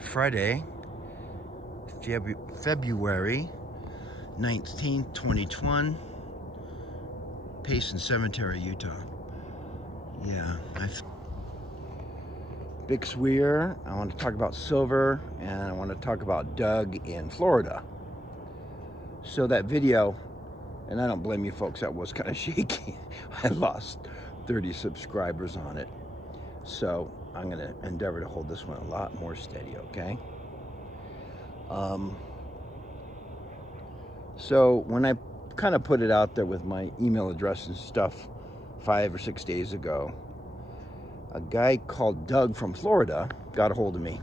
Friday, February 19th, 2021, Payson Cemetery, Utah. Yeah, Bix Weir. I want to talk about silver, and I want to talk about Doug in Florida. So that video, and I don't blame you folks, that was kind of shaky. I lost 30 subscribers on it. So I'm going to endeavor to hold this one a lot more steady, okay? So when I kind of put it out there with my email address and stuff 5 or 6 days ago, a guy called Doug from Florida got a hold of me.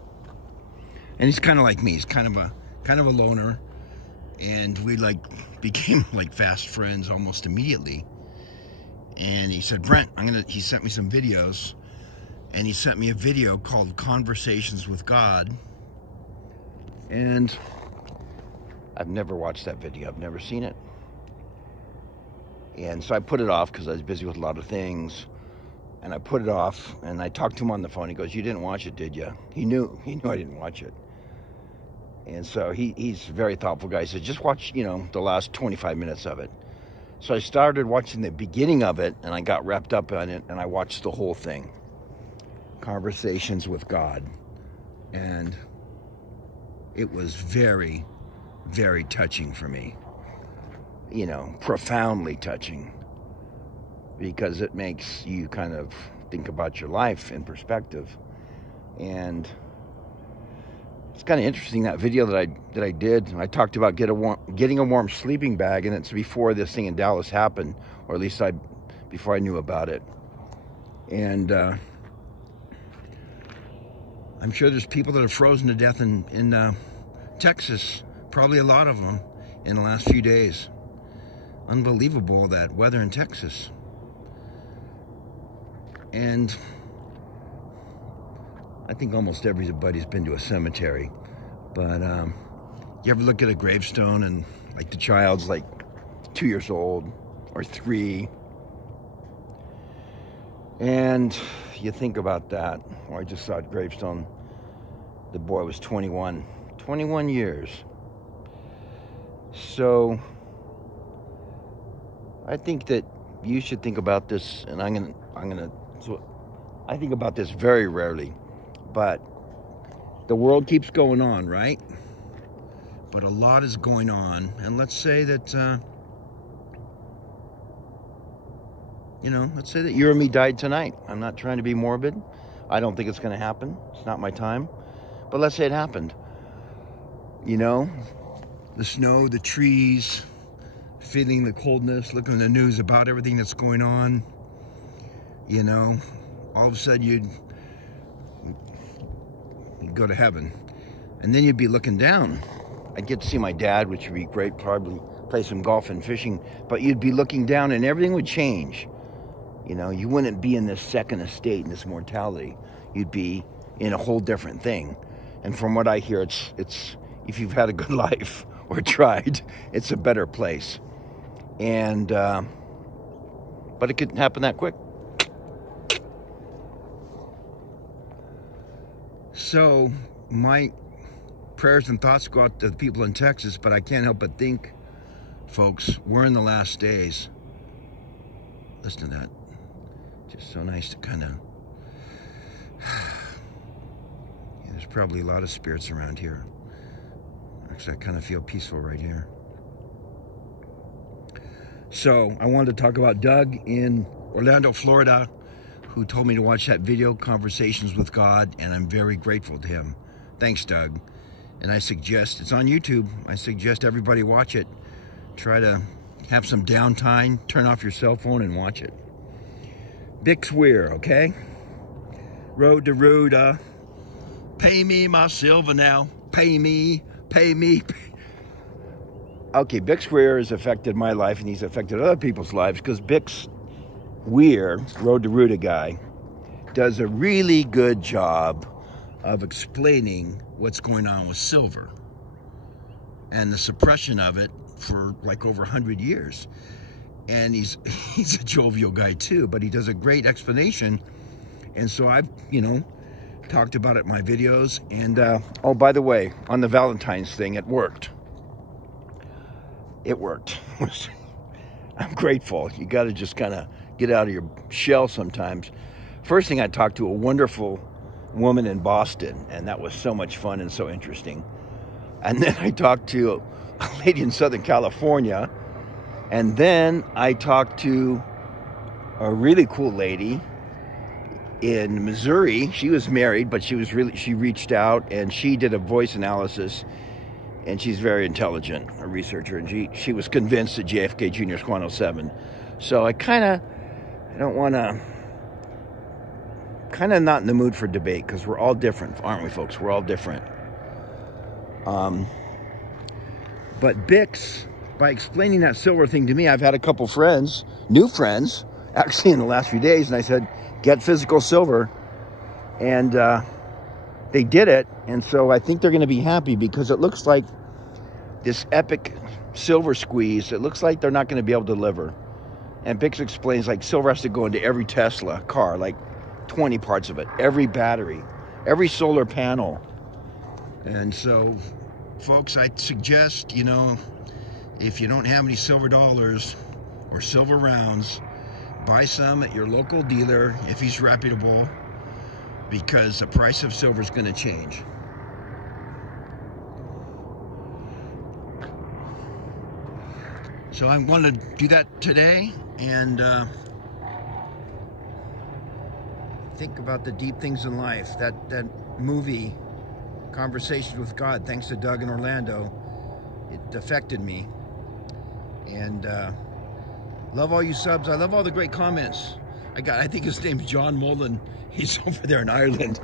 And he's kind of like me. He's kind of a loner. And we became like fast friends almost immediately. And he said, Brent, he sent me some videos. And he sent me a video called Conversations with God. And I've never watched that video. I've never seen it. And so I put it off because I was busy with a lot of things. And I put it off, and I talked to him on the phone. He goes, you didn't watch it, did you? He knew I didn't watch it. And so he's a very thoughtful guy. He said, just watch, the last 25 minutes of it. So I started watching the beginning of it, and I got wrapped up in it, and I watched the whole thing. Conversations with God. And it was very, very touching for me. Profoundly touching. Because it makes you kind of think about your life in perspective. And it's kind of interesting, that video that I did. I talked about getting a warm sleeping bag, and it's before this thing in Dallas happened, or at least before I knew about it. And I'm sure there's people that are frozen to death in Texas, probably a lot of them in the last few days. Unbelievable, that weather in Texas. And I think almost everybody's been to a cemetery. But you ever look at a gravestone and the child's 2 years old or 3, and you think about that. Or I just saw a gravestone. The boy was 21 years. So I think that you should think about this, and so I think about this very rarely, but the world keeps going on, right? But a lot is going on, and let's say that, let's say that you or me died tonight. I'm not trying to be morbid. I don't think it's going to happen. It's not my time. But let's say it happened. The snow, the trees, feeling the coldness, looking at the news about everything that's going on. All of a sudden you'd go to heaven. And then you'd be looking down. I'd get to see my dad, which would be great, probably play some golf and fishing. But you'd be looking down and everything would change. You wouldn't be in this second estate, in this mortality. You'd be in a whole different thing. And from what I hear, it's if you've had a good life or tried, it's a better place. And but it could happen that quick. So my prayers and thoughts go out to the people in Texas, but I can't help but think, folks, we're in the last days. Listen to that. Just so nice to kind of... Yeah, there's probably a lot of spirits around here. Actually, I kind of feel peaceful right here. So I wanted to talk about Doug in Orlando, Florida, who told me to watch that video, Conversations with God, and I'm very grateful to him. Thanks, Doug. And I suggest, it's on YouTube, I suggest everybody watch it. Try to have some downtime, turn off your cell phone and watch it. Bix Weir, okay? Road to Ruda. Pay me my silver now. Pay me, pay me. Okay, Bix Weir has affected my life, and he's affected other people's lives, because Bix Weir, Road to Ruda guy, does a really good job of explaining what's going on with silver and the suppression of it for over 100 years. And he's a jovial guy too, but he does a great explanation. And so I've, talked about it in my videos. And oh, by the way, on the Valentine's thing, it worked. It worked. I'm grateful. You got to just kind of get out of your shell sometimes. First thing, I talked to a wonderful woman in Boston, and that was so much fun and so interesting. And then I talked to a lady in Southern California, and then I talked to a really cool lady in Missouri. She was married, but she reached out and she did a voice analysis, and she's very intelligent, a researcher, and she was convinced that JFK Jr. is Quantum 7. So I don't want to, not in the mood for debate, because we're all different, aren't we, folks? We're all different. But Bix, by explaining that silver thing to me, I've had a couple friends, new friends, actually in the last few days, and I said, get physical silver, and they did it, and so I think they're going to be happy, because it looks like this epic silver squeeze, it looks like they're not going to be able to deliver. And Bix explains, like, silver has to go into every Tesla car, like 20 parts of it, every battery, every solar panel. And so, folks, I suggest, you know, if you don't have any silver dollars or silver rounds, buy some at your local dealer if he's reputable, because the price of silver is going to change. So I'm going to do that today, and think about the deep things in life. That movie, Conversations with God, thanks to Doug in Orlando, it affected me. And love all you subs. I love all the great comments. I think his name's John Mullen. He's over there in Ireland.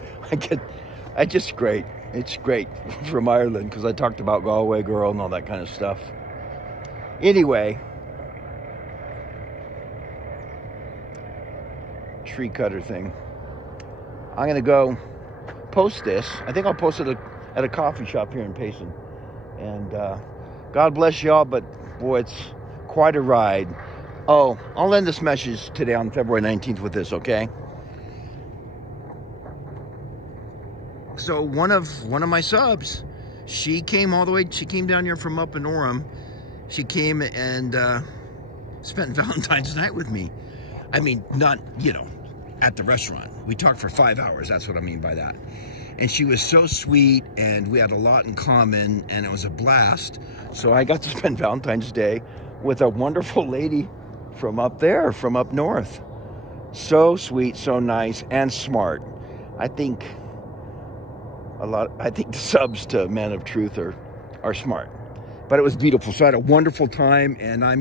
Just great. It's great from Ireland, because I talked about Galway Girl and all that kind of stuff. Anyway, tree cutter thing. I'm gonna go post this. I think I'll post it at a coffee shop here in Payson. And God bless y'all, but boy, it's quite a ride. Oh, I'll end this message today on February 19th with this, okay? So one of my subs, she came all the way, she came down here from up in Orem. She came and spent Valentine's night with me. I mean, not, you know, at the restaurant. We talked for 5 hours, that's what I mean by that. And she was so sweet, and we had a lot in common, and it was a blast. So I got to spend Valentine's Day with a wonderful lady from up there, from up north. So sweet, so nice, and smart. I think the subs to Manoftruth are smart. But it was beautiful. So I had a wonderful time, and I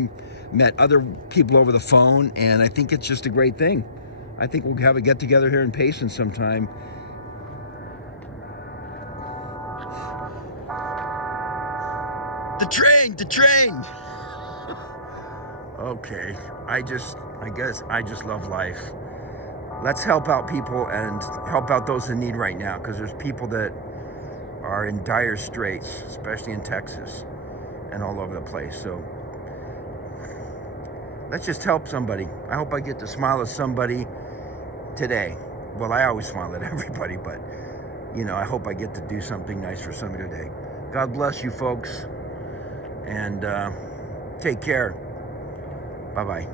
met other people over the phone, and I think it's just a great thing. I think we'll have a get-together here in Payson sometime. The train! Okay, I guess I just love life. Let's help out people and help out those in need right now, because there's people that are in dire straits, especially in Texas and all over the place. So let's just help somebody. I hope I get to smile at somebody today. Well, I always smile at everybody, but you know, I hope I get to do something nice for somebody today. God bless you, folks, and take care. Bye-bye.